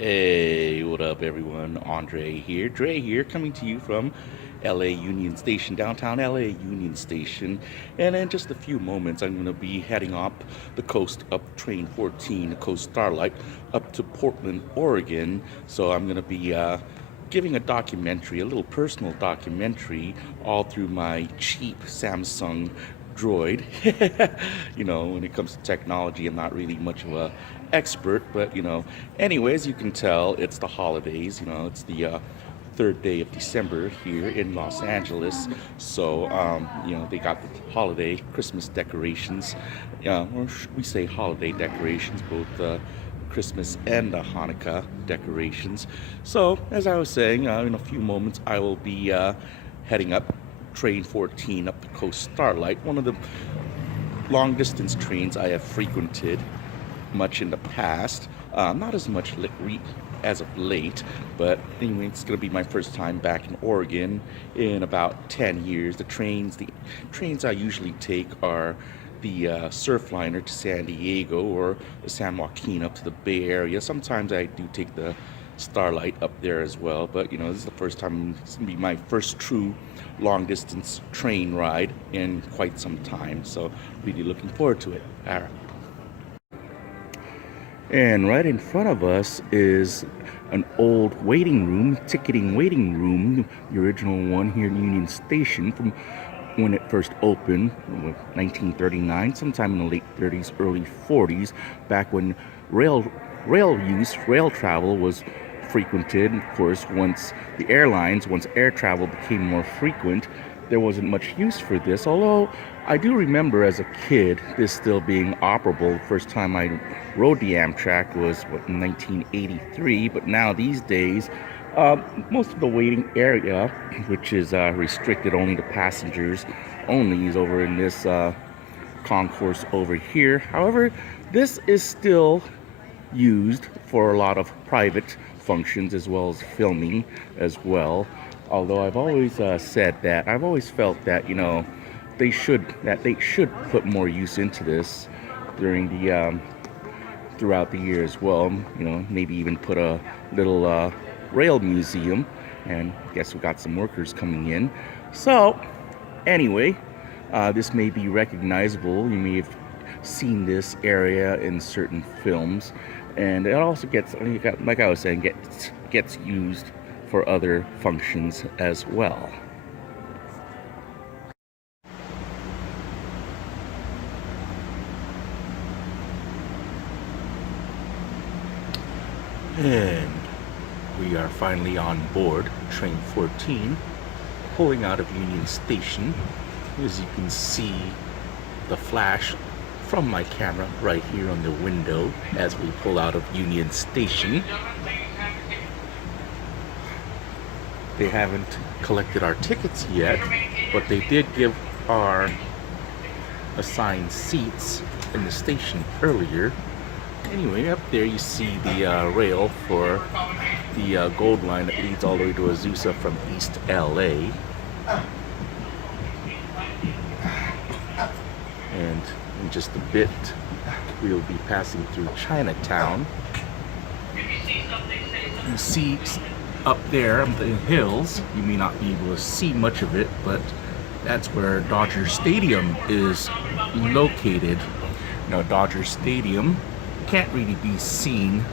Hey, what up, everyone? Andre here, Dre here, coming to you from LA Union Station, downtown LA Union Station. And in just a few moments, I'm going to be heading up the coast up train 14, the Coast Starlight, up to Portland, Oregon. So I'm going to be giving a documentary, a little personal documentary, all through my cheap Samsung droid. When it comes to technology, I'm not really much of a expert, but anyways, you can tell it's the holidays. It's the third day of December here in Los Angeles. So, they got the holiday Christmas decorations, or we say holiday decorations, both Christmas and the Hanukkah decorations. So, as I was saying, in a few moments, I will be heading up train 14 up the Coast Starlight, one of the long distance trains I have frequented much in the past. Not as much as of late, but anyway, it's going to be my first time back in Oregon in about 10 years. The trains I usually take are the Surfliner to San Diego or the San Joaquin up to the Bay Area. Sometimes I do take the Starlight up there as well, but this is the first time. It's gonna be my first true long distance train ride in quite some time, so really looking forward to it. All right. And right in front of us is an old ticketing waiting room, the original one here in Union Station from when it first opened, 1939, sometime in the late 30s, early 40s, back when rail travel was frequented. Of course, once air travel became more frequent, there wasn't much use for this, although I do remember as a kid this still being operable. The first time I rode the Amtrak was in 1983, but now these days most of the waiting area, which is restricted only to passengers only, is over in this concourse over here. However, this is still used for a lot of private functions as well as filming as well. Although I've always felt that they should put more use into this during the throughout the year as well. Maybe even put a little rail museum. And I guess we got some workers coming in. So anyway, this may be recognizable. You may have seen this area in certain films, and it also like I was saying, gets used for other functions as well. And we are finally on board train 14, pulling out of Union Station. As you can see, the flash from my camera right here on the window as we pull out of Union Station. They haven't collected our tickets yet, but they did give our assigned seats in the station earlier. Anyway, up there you see the rail for the gold line that leads all the way to Azusa from East LA. And in just a bit, we will be passing through Chinatown. You see up there on the hills, you may not be able to see much of it, but that's where Dodger Stadium is located. Now, Dodger Stadium can't really be seen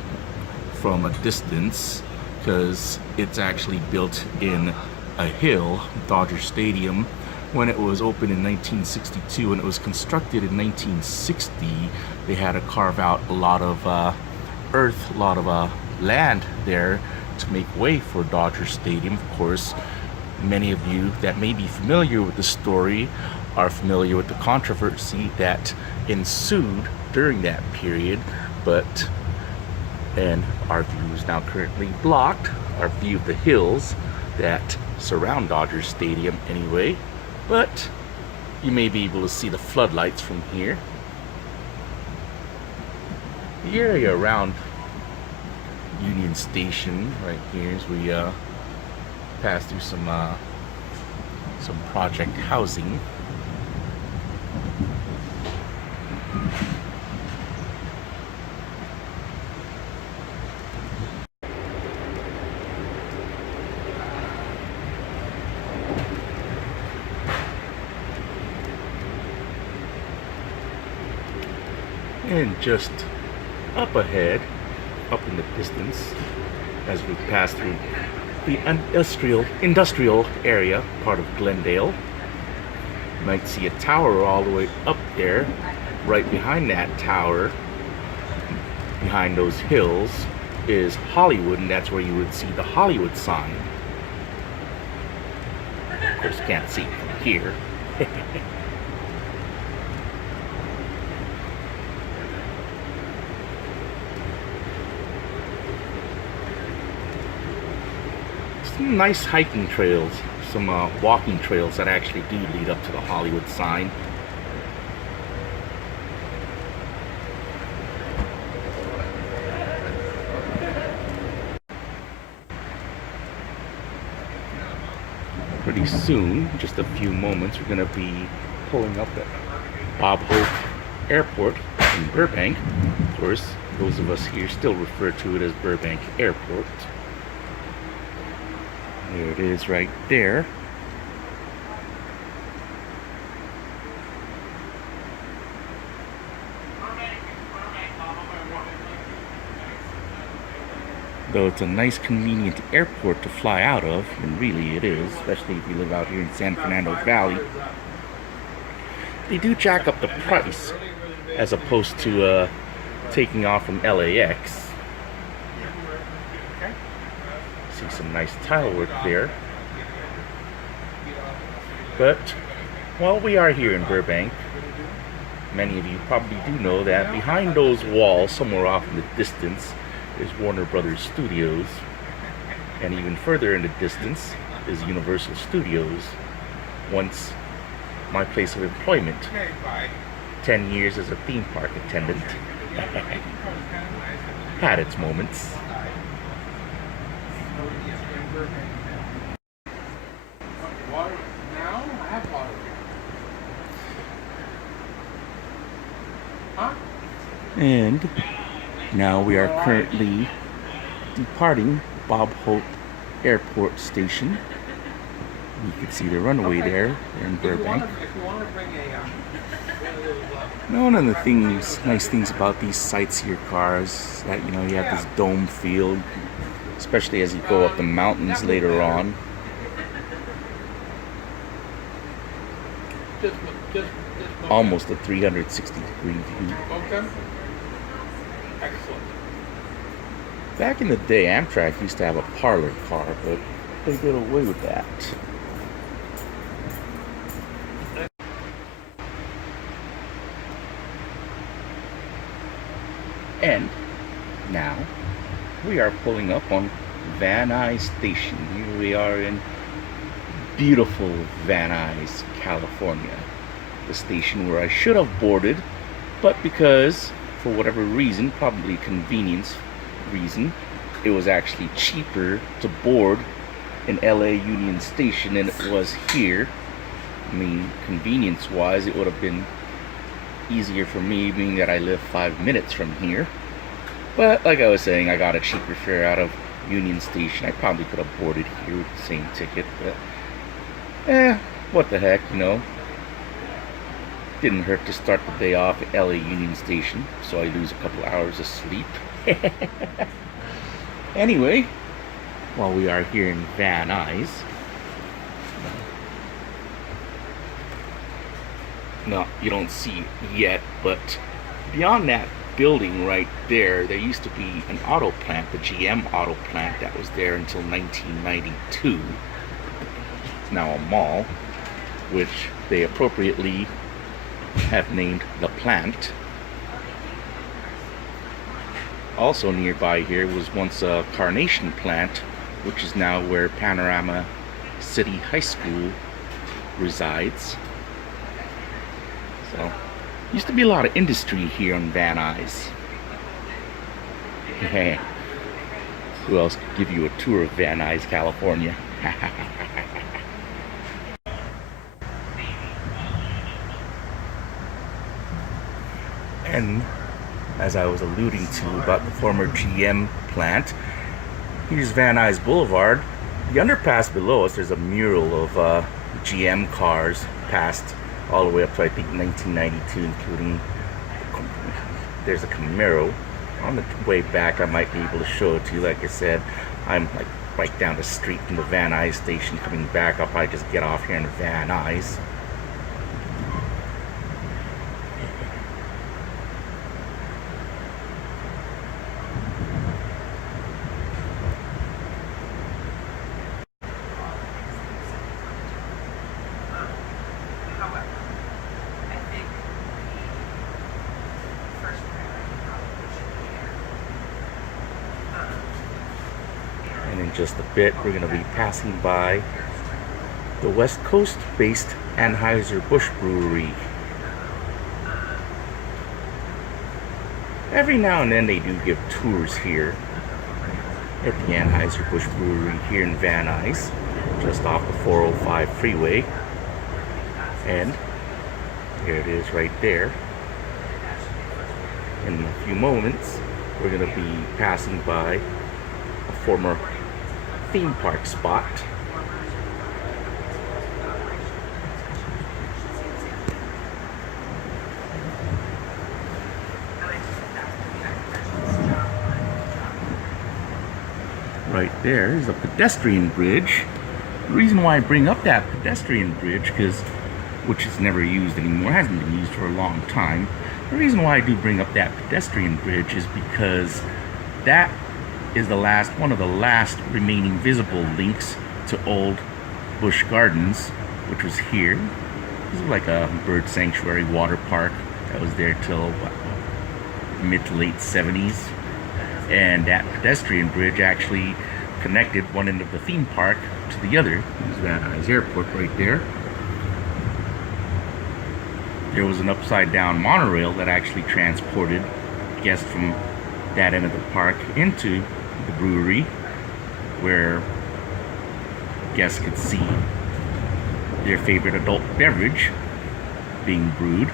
from a distance because it's actually built in a hill. Dodger Stadium, when it was opened in 1962 and it was constructed in 1960, they had to carve out a lot of earth, a lot of land there to make way for Dodger Stadium. Of course, many of you that may be familiar with the story are familiar with the controversy that ensued during that period, and our view is now currently blocked, our view of the hills that surround Dodger Stadium anyway, but you may be able to see the floodlights from here. The area around Union Station right here as we pass through some project housing. And just up ahead, up in the distance, as we pass through the industrial area, part of Glendale, you might see a tower all the way up there. Right behind that tower, behind those hills, is Hollywood, and that's where you would see the Hollywood sign. Of course, you can't see it from here. Some nice hiking trails, some walking trails that actually do lead up to the Hollywood sign. Pretty soon, just a few moments, we're going to be pulling up at Bob Hope Airport in Burbank. Of course, those of us here still refer to it as Burbank Airport. There it is right there. Though it's a nice convenient airport to fly out of, and really it is, especially if you live out here in San Fernando Valley. They do jack up the price as opposed to taking off from LAX. See some nice tile work there. But while we are here in Burbank, many of you probably do know that behind those walls, somewhere off in the distance, is Warner Brothers Studios, and even further in the distance is Universal Studios, once my place of employment. 10 years as a theme park attendant. Had its moments. And now we are currently departing Bob Hope Airport Station. You can see the runway there in Burbank. One of the nice things about these sightseer cars, that you have this dome field, especially as you go up the mountains later on. Almost a 360-degree view. Excellent. Back in the day, Amtrak used to have a parlor car, but they did away with that. And now we are pulling up on Van Nuys Station. Here we are in beautiful Van Nuys, California. The station where I should have boarded, but because for whatever reason, probably convenience reason, it was actually cheaper to board in LA Union Station than it was here. I mean, convenience wise, it would have been easier for me, being that I live 5 minutes from here. But like I was saying, I got a cheaper fare out of Union Station. I probably could have boarded here with the same ticket, but what the heck, Didn't hurt to start the day off at LA Union Station, so I lose a couple hours of sleep. Anyway, while we are here in Van Nuys, no, you don't see it yet, but beyond that building right there used to be an auto plant, the GM auto plant, that was there until 1992. It's now a mall, which they appropriately have named the plant. Also nearby here was once a Carnation plant, which is now where Panorama City High School resides. So, used to be a lot of industry here on Van Nuys. Who else could give you a tour of Van Nuys, California? And as I was alluding to about the former GM plant, here's Van Nuys Boulevard. The underpass below us, there's a mural of GM cars passed all the way up to, I think, 1992, including there's a Camaro. On the way back, I might be able to show it to you. Like I said, I'm like right down the street from the Van Nuys station. Coming back, I'll probably just get off here in Van Nuys. And in just a bit, we're going to be passing by the West Coast-based Anheuser-Busch Brewery. Every now and then they do give tours here at the Anheuser-Busch Brewery here in Van Nuys, just off the 405 freeway. And here it is right there. In a few moments, we're going to be passing by a former theme park spot. Right there is a pedestrian bridge. The reason why I bring up that pedestrian bridge, which is never used anymore, hasn't been used for a long time. The reason why I do bring up that pedestrian bridge is because that is one of the last remaining visible links to old Busch Gardens, which was here. This is like a bird sanctuary water park that was there till mid to late 70s. And that pedestrian bridge actually connected one end of the theme park to the other. There's Van Nuys Airport right there. There was an upside down monorail that actually transported guests from that end of the park into the brewery, where guests could see their favorite adult beverage being brewed.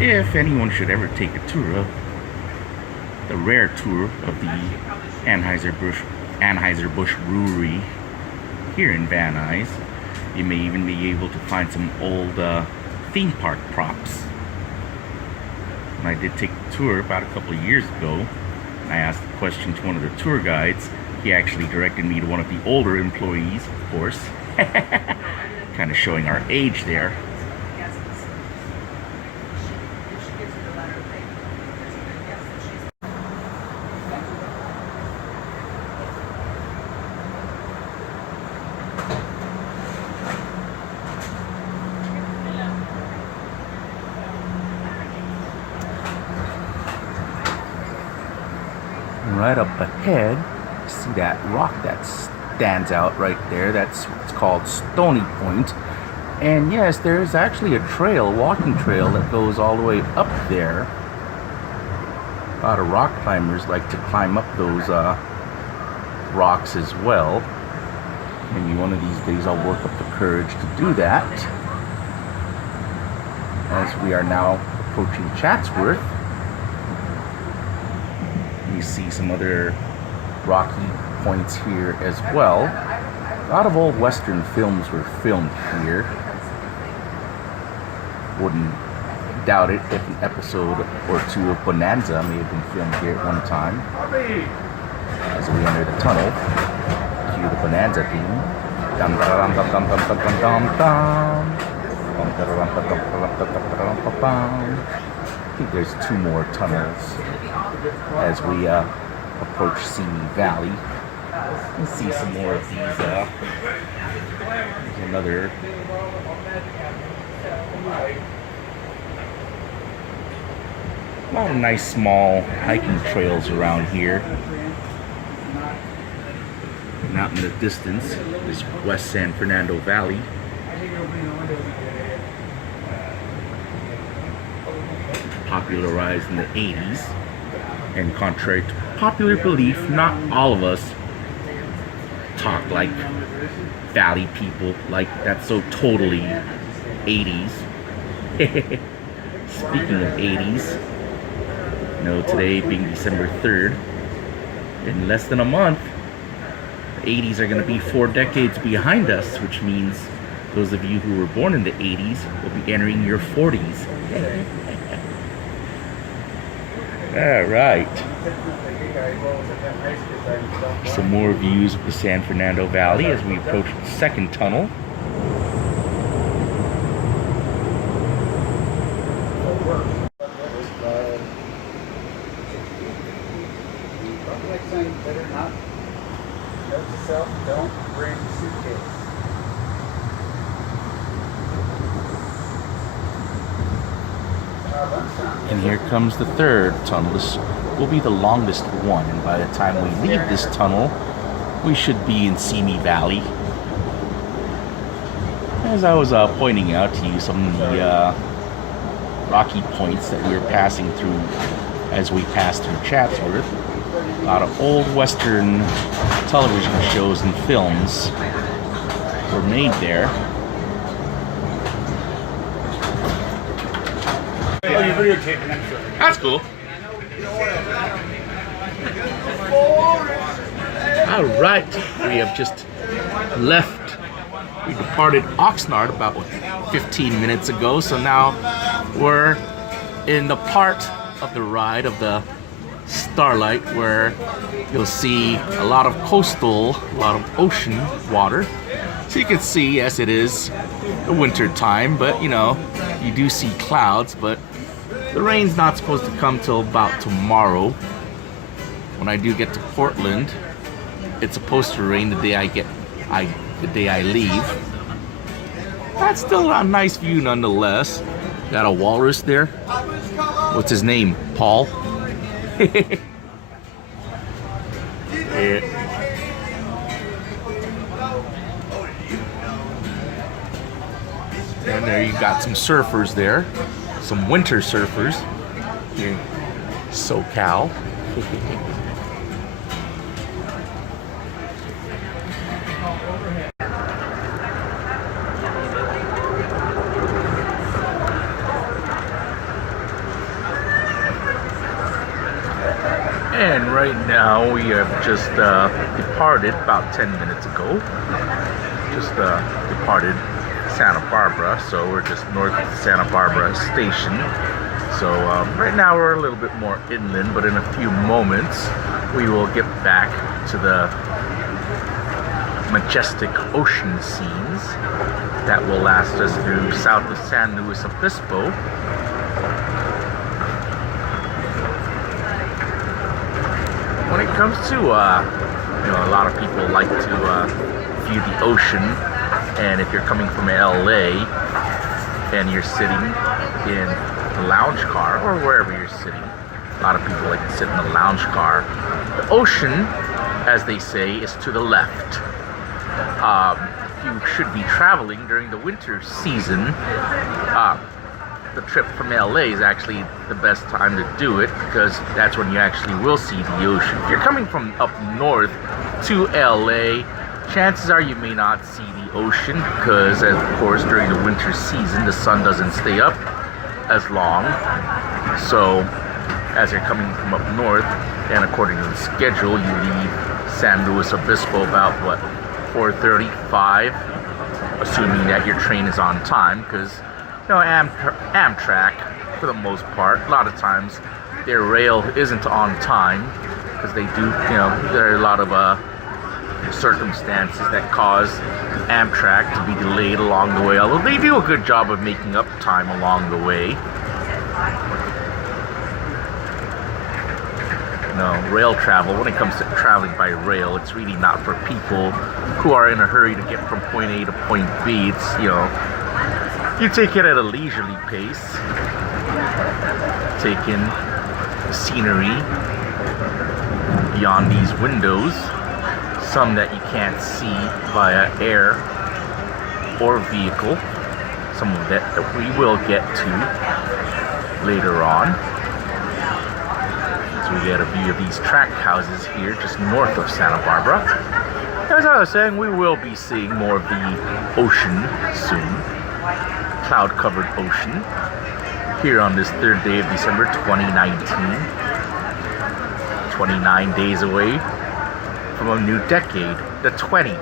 If anyone should ever take a tour of the rare tour of the Anheuser-Busch Brewery here in Van Nuys, you may even be able to find some old theme park props. When I did take the tour about a couple of years ago, and I asked a question to one of the tour guides, he actually directed me to one of the older employees, of course. Kind of showing our age there. Right up ahead, see that rock that stands out right there. That's what's called Stony Point. And yes, there's actually a trail, walking trail, that goes all the way up there. A lot of rock climbers like to climb up those rocks as well. Maybe one of these days I'll work up the courage to do that. As we are now approaching Chatsworth, you see some other rocky points here as well. A lot of old Western films were filmed here. Wouldn't doubt it if an episode or two of Bonanza may have been filmed here at one time. As we enter the tunnel, cue the Bonanza theme. Dum dum dum dum dum dum dum dum dum. I think there's two more tunnels as we approach Simi Valley. You see some more of these. There's another. A lot of nice small hiking trails around here. And out in the distance is West San Fernando Valley. Popularized in the 80s. And contrary to popular belief, not all of us talk like valley people, like that's so totally 80s. Speaking of 80s, you know, today being December 3rd, in less than a month, the 80s are going to be 4 decades behind us, which means Those of you who were born in the 80s will be entering your 40s. All right. Some more views of the San Fernando Valley as we approach the second tunnel. Don't bring suitcase. And here comes the third tunnel. This will be the longest one, and by the time we leave this tunnel, we should be in Simi Valley. As I was pointing out to you some of the rocky points that we were passing through as we passed through Chatsworth, a lot of old Western television shows and films were made there. Oh, you're videotaping, I'm sure. That's cool. All right, we have just left. We departed Oxnard about 15 minutes ago, so now we're in the part of the ride of the Starlight where you'll see a lot of coastal, a lot of ocean water. So you can see, yes, it is the winter time, but you know, you do see clouds, but the rain's not supposed to come till about tomorrow. When I do get to Portland, it's supposed to rain the day the day I leave. That's still a nice view nonetheless. Got a walrus there. What's his name? Paul? Yeah. And there you got some surfers there. Some winter surfers here in SoCal. And right now we have just departed about 10 minutes ago. Just departed Santa Barbara, so we're just north of the Santa Barbara station. So right now we're a little bit more inland, but in a few moments we will get back to the majestic ocean scenes that will last us through south of San Luis Obispo. When it comes to, you know, a lot of people like to view the ocean, and if you're coming from LA and you're sitting in the lounge car or wherever you're sitting, a lot of people like to sit in the lounge car. The ocean, as they say, is to the left. You should be traveling during the winter season. The trip from LA is actually the best time to do it because that's when you actually will see the ocean. If you're coming from up north to LA, chances are you may not see the ocean because, of course, during the winter season, the sun doesn't stay up as long. So, as you're coming from up north, and according to the schedule, you leave San Luis Obispo about, what, 4:35, assuming that your train is on time, because you know, Amtrak, for the most part, a lot of times their rail isn't on time because they do, you know, there are a lot of circumstances that cause Amtrak to be delayed along the way, although they do a good job of making up time along the way. No, rail travel, when it comes to traveling by rail, it's really not for people who are in a hurry to get from point A to point B. It's, you know, you take it at a leisurely pace, take in the scenery beyond these windows, some that you can't see via air or vehicle, some of that we will get to later on. So we get a view of these tract houses here just north of Santa Barbara. As I was saying, we will be seeing more of the ocean soon. Cloud-covered ocean here on this third day of December 2019. 29 days away from a new decade, the 20s.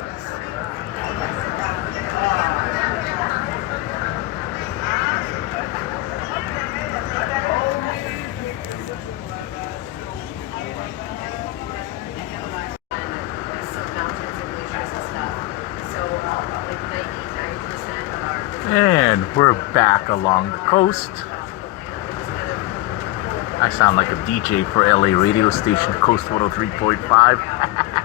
And we're back along the coast. I sound like a DJ for LA radio station Coast 103.5.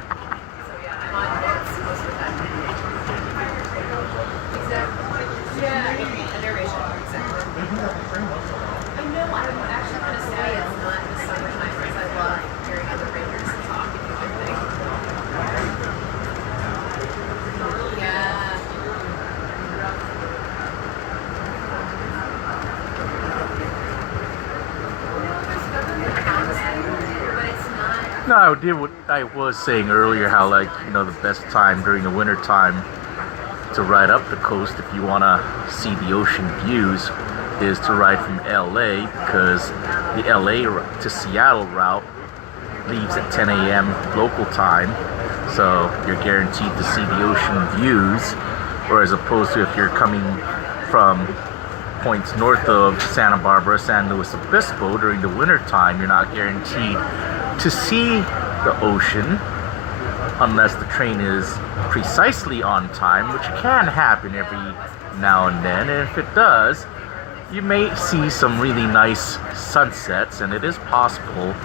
No, I did what I was saying earlier, how like, you know, the best time during the winter time to ride up the coast if you want to see the ocean views is to ride from LA, because the LA to Seattle route leaves at 10 a.m. local time, so you're guaranteed to see the ocean views, whereas opposed to if you're coming from points north of Santa Barbara, San Luis Obispo during the winter time, you're not guaranteed to see the ocean unless the train is precisely on time, which can happen every now and then. And if it does, you may see some really nice sunsets, and it is possible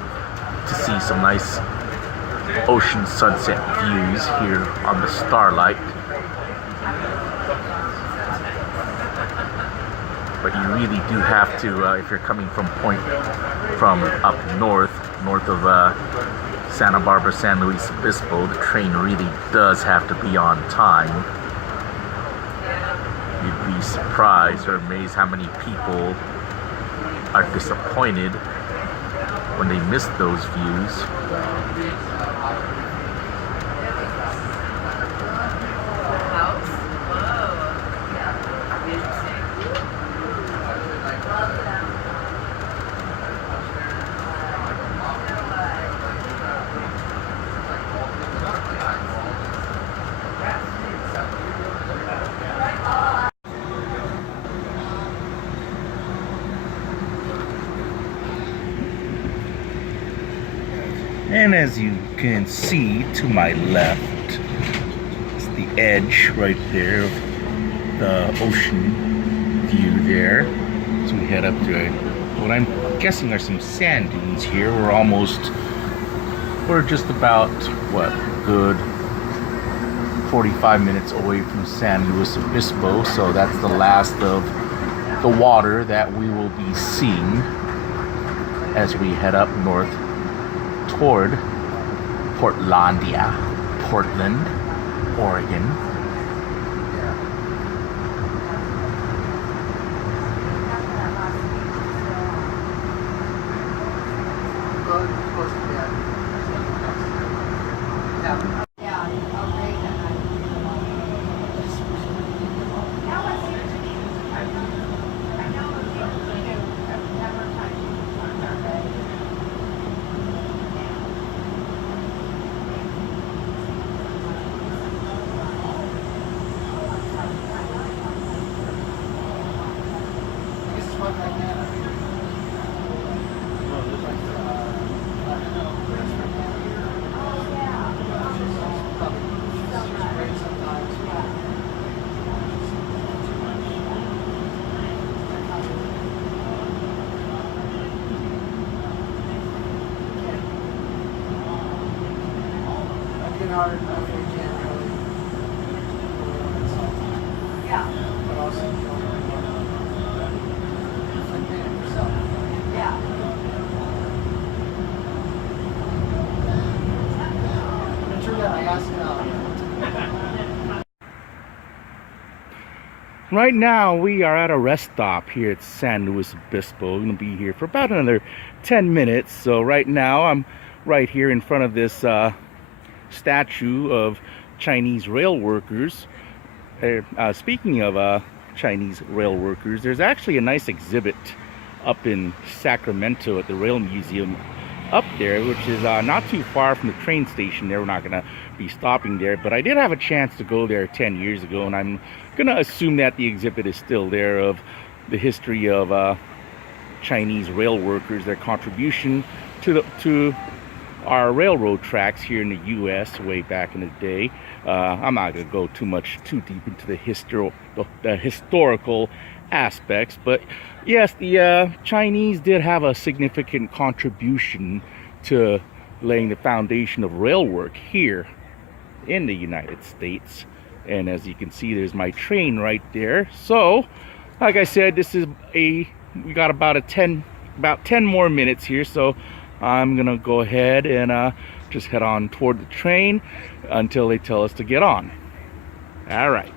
to see some nice ocean sunset views here on the Starlight. But you really do have to, if you're coming from up north of Santa Barbara, San Luis Obispo, the train really does have to be on time. You'd be surprised or amazed how many people are disappointed when they miss those views. And as you can see to my left, it's the edge right there of the ocean view there. So we head up to what I'm guessing are some sand dunes here. We're just about, what, good 45 minutes away from San Luis Obispo. So that's the last of the water that we will be seeing as we head up north toward Portland, Oregon. Right now we are at a rest stop here at San Luis Obispo. We're going to be here for about another 10 minutes. So right now I'm right here in front of this statue of Chinese rail workers. Speaking of Chinese rail workers, there's actually a nice exhibit up in Sacramento at the Rail Museum up there, which is not too far from the train station there. We're not going to be stopping there, but I did have a chance to go there 10 years ago, and I'm going to assume that the exhibit is still there, of the history of Chinese rail workers, their contribution to our railroad tracks here in the U.S. way back in the day. I'm not going to go too deep into the historical aspects, but yes, the Chinese did have a significant contribution to laying the foundation of rail work here in the United States. And as you can see, there's my train right there. So, like I said, we got about 10 more minutes here, so I'm gonna go ahead and just head on toward the train until they tell us to get on. All right.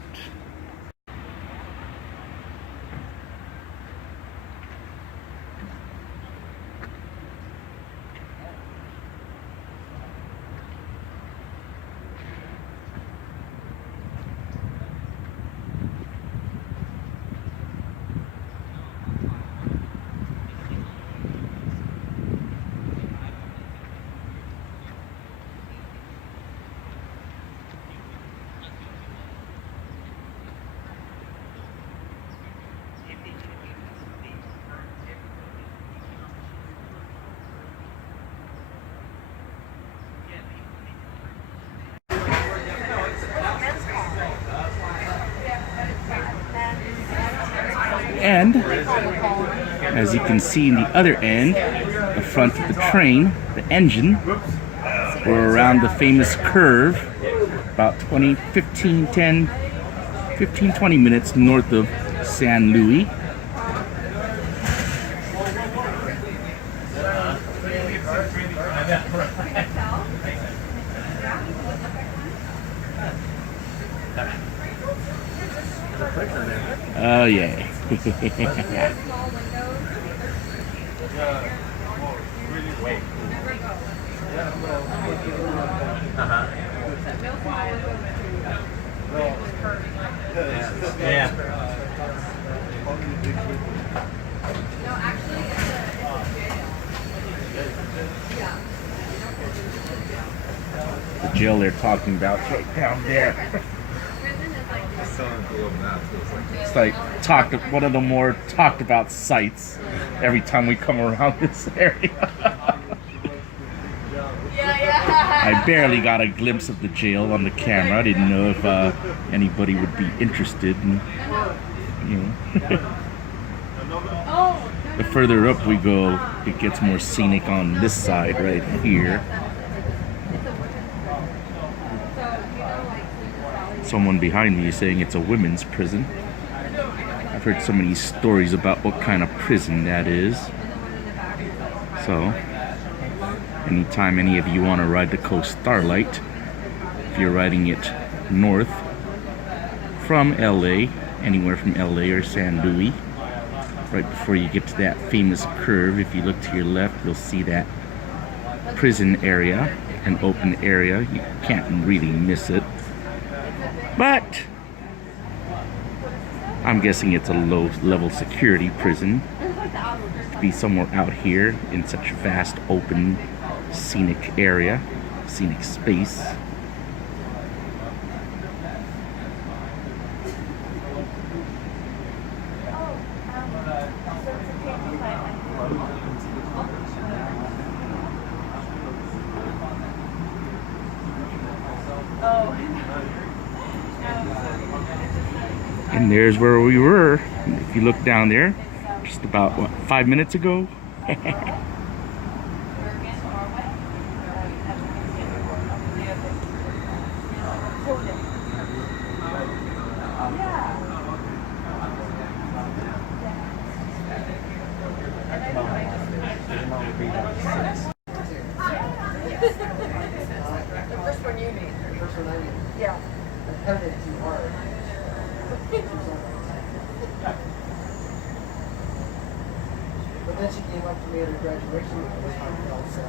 And as you can see in the other end, the front of the train, the engine, we're around the famous curve about 20 minutes north of San Luis. Oh yeah. The jail they're talking about right down there. It's like one of the more talked about sites every time we come around this area. I barely got a glimpse of the jail on the camera. I didn't know if anybody would be interested in, you know. The further up we go, it gets more scenic on this side right here. Someone behind me is saying it's a women's prison. I've heard so many stories about what kind of prison that is. So, anytime any of you want to ride the Coast Starlight, if you're riding it north from LA, anywhere from LA or San Luis, right before you get to that famous curve, if you look to your left, you'll see that prison area, an open area. You can't really miss it. But I'm guessing it's a low-level security prison to be somewhere out here in such vast, open, scenic area, scenic space. And there's where we were. If you look down there, just about, what, 5 minutes ago? But then she came up to me at her graduation and was heartfelt, so.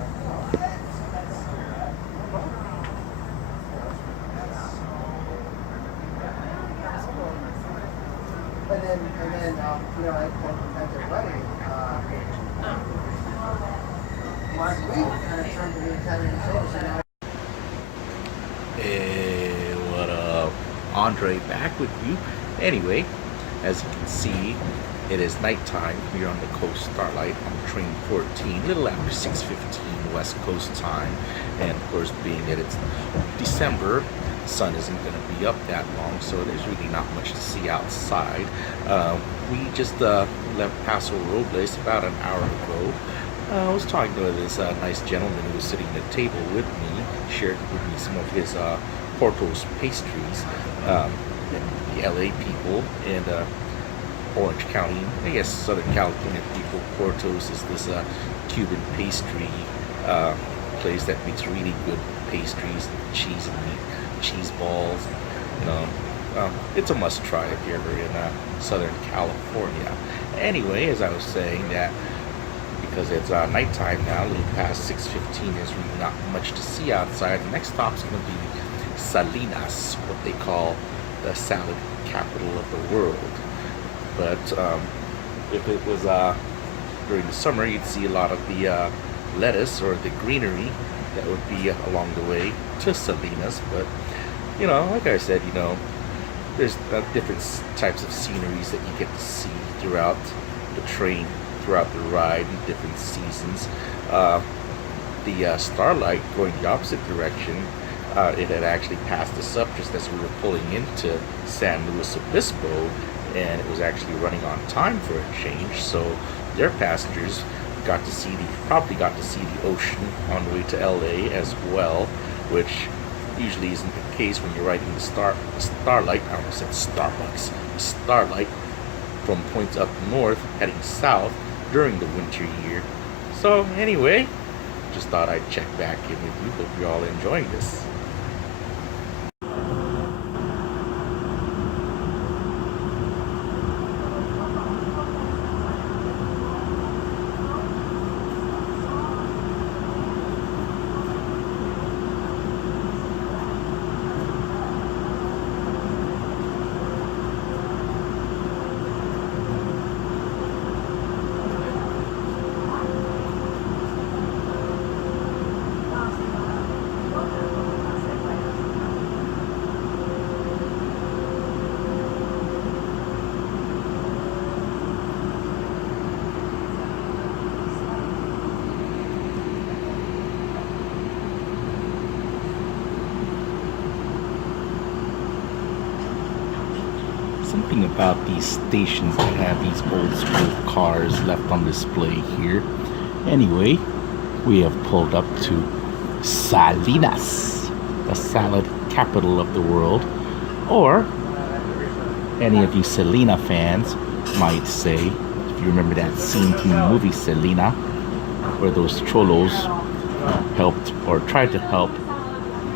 And then, you know, at their wedding, Mark Lee kind of turned to me and tapped his shoulder, so now. Hey, what up? Andrei back with you. Anyway, as you can see, It is nighttime here on the Coast Starlight on train 14, a little after 6:15 West Coast time. And of course, being that it's December, the sun isn't going to be up that long, so there's really not much to see outside. We just left Paso Robles about an hour ago. I was talking to this nice gentleman who was sitting at the table with me, shared with me some of his Porto's pastries. The LA people and Orange County, I guess Southern California people, Porto's is this Cuban pastry place that makes really good pastries, cheese and meat, cheese balls. You know, it's a must try if you're ever in Southern California. Anyway, as I was saying, that because it's nighttime now, a little past 6:15, there's really not much to see outside. The next stop's going to be Salinas, what they call the salad capital of the world. But if it was during the summer, you'd see a lot of the lettuce or the greenery that would be along the way to Salinas. But you know, like I said, you know, there's different types of sceneries that you get to see throughout the train, throughout the ride, in different seasons. The Starlight going the opposite direction, it had actually passed us up just as we were pulling into San Luis Obispo, and it was actually running on time for a change, so their passengers probably got to see the ocean on the way to LA as well, which usually isn't the case when you're riding the Starlight. I almost said Starbucks. Starlight from points up north heading south during the winter year. So anyway, just thought I'd check back in with you. Hope you're all enjoying this. Something about these stations that have these old school cars left on display here. Anyway, we have pulled up to Salinas, the salad capital of the world, or any of you Selena fans might say, if you remember that scene from the movie Selena, where those cholos helped or tried to help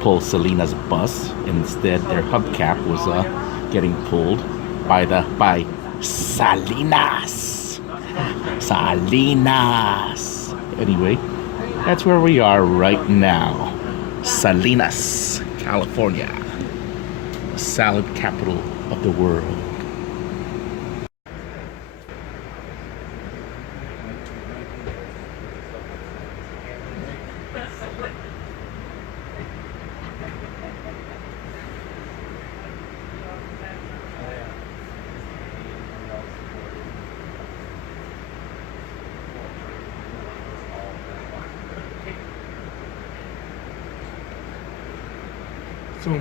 pull Selena's bus. Instead, their hubcap was getting pulled by Salinas. Salinas. Anyway, that's where we are right now. Salinas, California. The salad capital of the world. So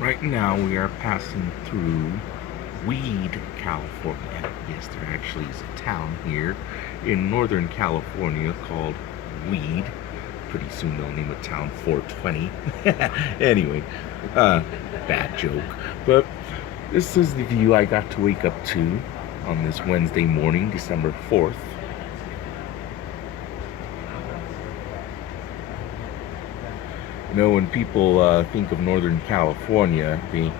right now we are passing through Weed, California. Yes, there actually is a town here in Northern California called Weed. Pretty soon they'll name a town 420. Anyway, bad joke. But this is the view I got to wake up to on this Wednesday morning, December 4th. You know, when people think of Northern California, they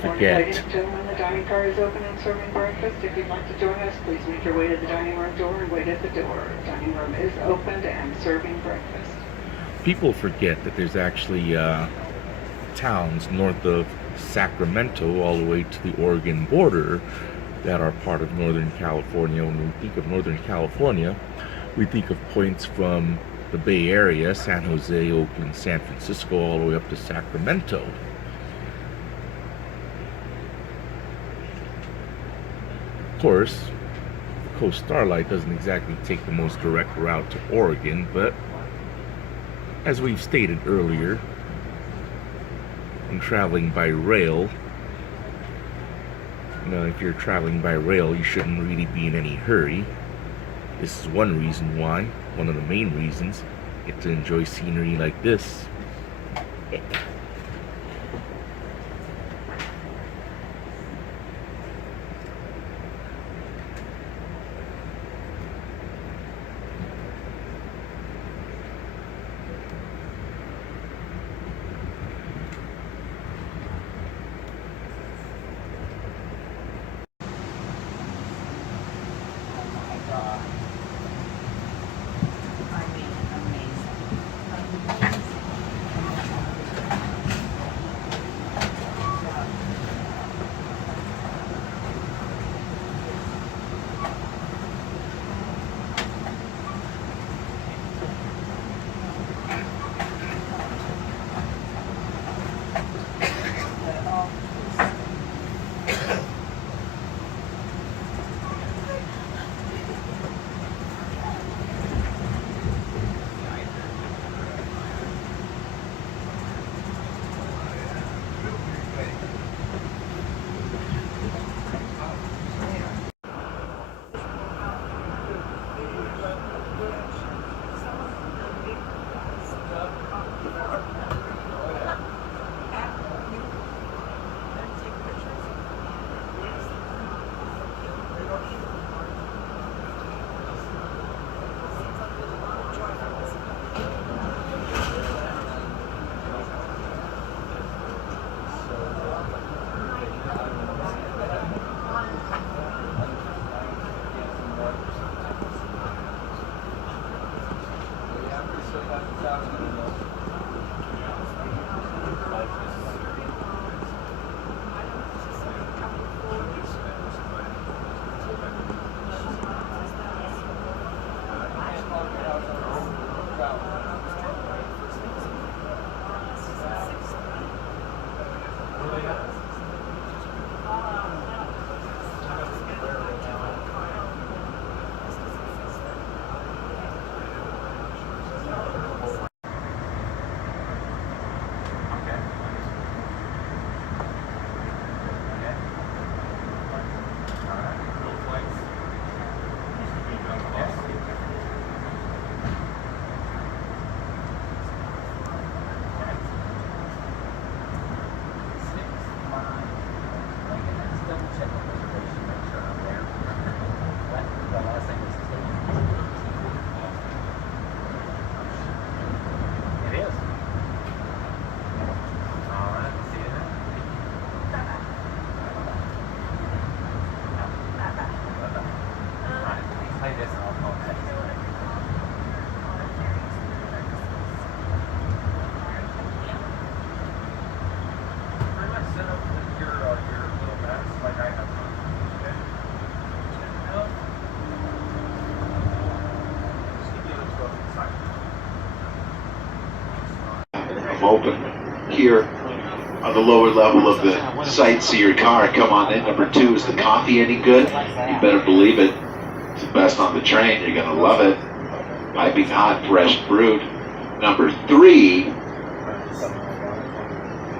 forget. Ladies and gentlemen, the dining car is open and serving breakfast. If you'd like to join us, please make your way to the dining room door and wait at the door. The dining room is opened and serving breakfast. People forget that there's actually towns north of Sacramento all the way to the Oregon border that are part of Northern California. When we think of Northern California, we think of points from the Bay Area, San Jose, Oakland, San Francisco, all the way up to Sacramento. Of course, Coast Starlight doesn't exactly take the most direct route to Oregon, but as we've stated earlier, when traveling by rail, if you're traveling by rail, you shouldn't really be in any hurry. This is one reason why, one of the main reasons, get to enjoy scenery like this. Open here on the lower level of the sightseer car. Come on in. Number 2, is the coffee any good? You better believe it. It's the best on the train. You're gonna love it. Piping hot, fresh brewed. Number 3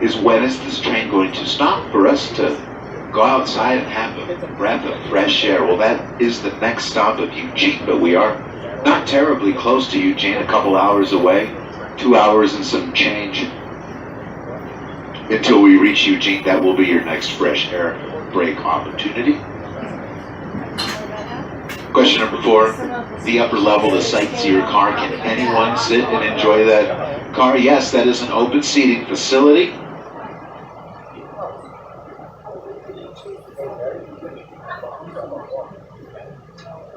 is, when is this train going to stop for us to go outside and have a breath of fresh air? Well, that is the next stop of Eugene, but we are not terribly close to Eugene, a couple hours away. 2 hours and some change until we reach Eugene. That will be your next fresh air break opportunity. Question number 4, the upper level, the sightseer car. Can anyone sit and enjoy that car? Yes, that is an open seating facility.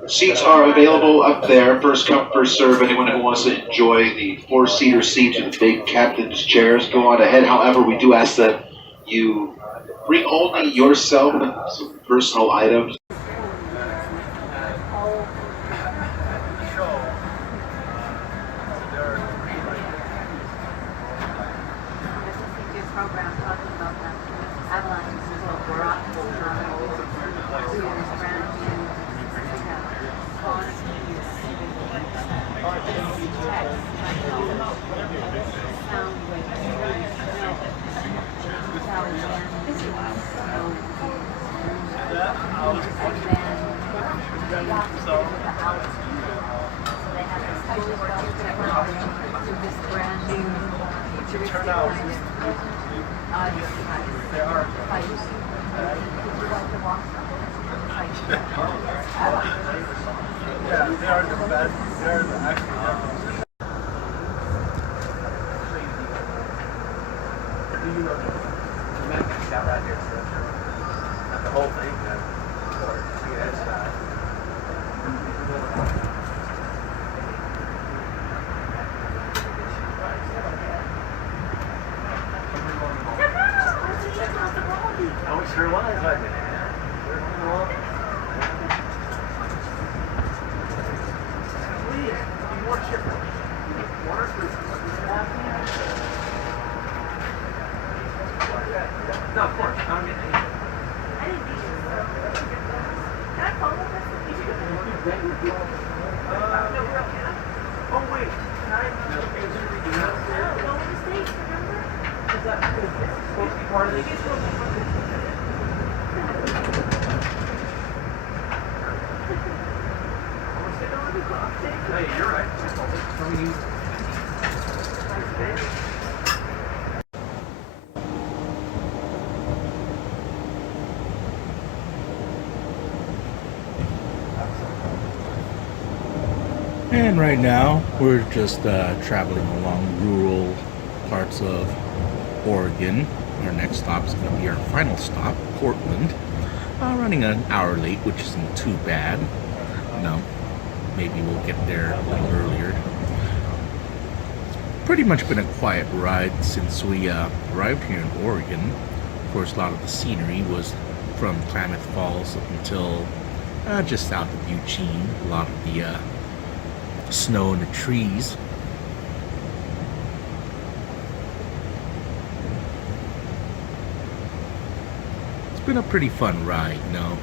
Seats are available up there. First come, first serve. Anyone who wants to enjoy the 4-seater seats with the big captain's chairs, go on ahead. However, we do ask that you bring only yourself and some personal items. And right now, we're just traveling along rural parts of Oregon. Our next stop is going to be our final stop, Portland. Running an hour late, which isn't too bad. No, maybe we'll get there a little earlier. Pretty much been a quiet ride since we arrived here in Oregon. Of course, a lot of the scenery was from Klamath Falls up until just south of Eugene. A lot of the snow and the trees. It's been a pretty fun ride, you know.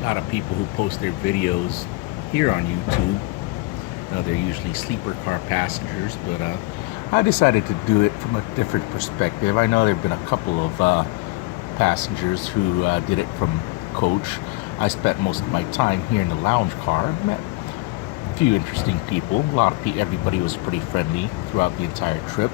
A lot of people who post their videos here on YouTube, they're usually sleeper car passengers, but I decided to do it from a different perspective. I know there have been a couple of passengers who did it from coach. I spent most of my time here in the lounge car. Met a few interesting people. Everybody was pretty friendly throughout the entire trip.